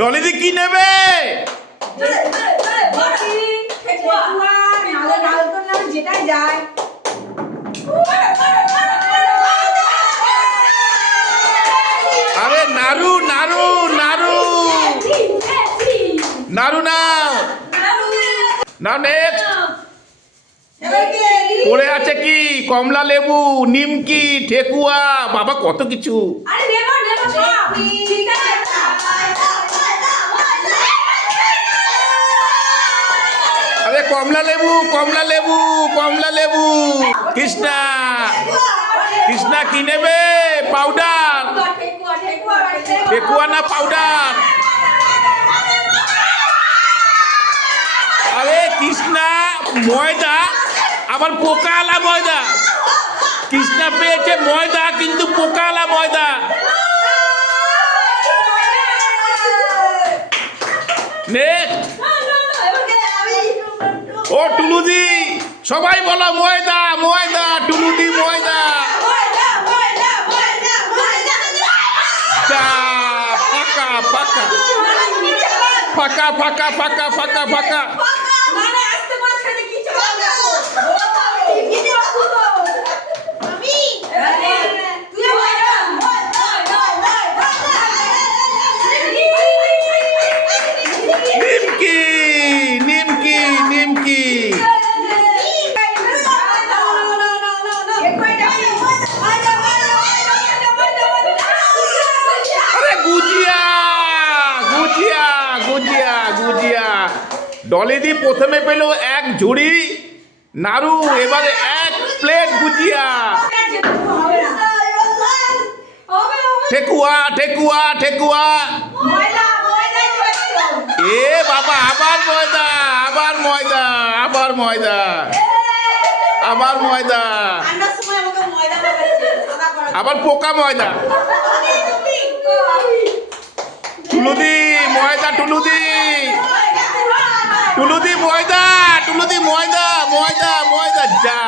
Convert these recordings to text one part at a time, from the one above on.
ডলিদি কি নেবে? যেটাই যায় আরে নাড়ু নাড়ু নাড়ু নাড়ু নাও নাও। নেক্সট পড়ে আছে কি? কমলা লেবু, নিমকি, ঠেকুয়া, বাবা কত কিছু। আরে কমলা লেবু কমলা লেবু কমলা লেবু। কৃষ্ণা কৃষ্ণা কি নেবে? পাউডার। ঠেকুয়া না পাউডার? আরে কৃষ্ণা ময়দা, আবার পোকালা ময়দা। কৃষ্ণা পেয়েছে ময়দা, কিন্তু পোকালা ময়দা। নেক্সট ও টুলুদি, সবাই বলো ময়দা ময়দা, টুলুদি ময়দা। ফাঁকা ফাঁকা ফাঁকা ফাঁকা ফাঁকা ফাঁকা ফাঁকা। নিমকি নিমকি নিমকি। আরে গুজিয়া গুজিয়া গুজিয়া গুজিয়া। ডলিদি প্রথমে পেল এক ঝুড়ি নাড়ু, এবারে এক প্লেট গুজিয়া। ঠেকুয়া ঠেকুয়া ঠেকুয়া। এ বাবা, আবার ময়দা আবার ময়দা আবার ময়দা আবার ময়দা, আবার পোকা ময়দা। টুলুদি ময়দা, টুলুদি টুলুদি ময়দা, টুলুদি ময়দা ময়দা ময়দা। যা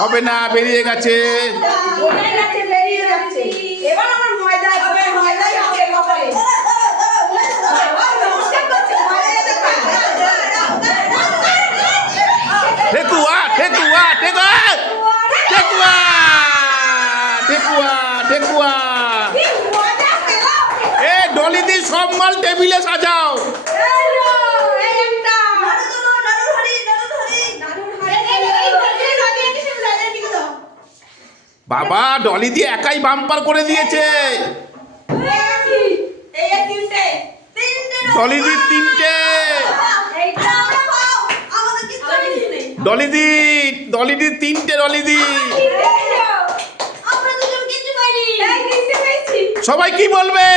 হবে না, বেরিয়ে গেছে। ঠেকুয়া ঠেকুয়া ঠেকুয়া ঠেকুয়া ঠেকুয়া ঠেকুয়া। এ ডলিদি সব মাল টেবিলে সাজাও। বাবা ডলিদি একাই বাম্পার করে দিয়েছে। ডলিদি তিনটে। ডলিদি ডলিদি তিনটে। ডলিদি সবাই কি বলবে?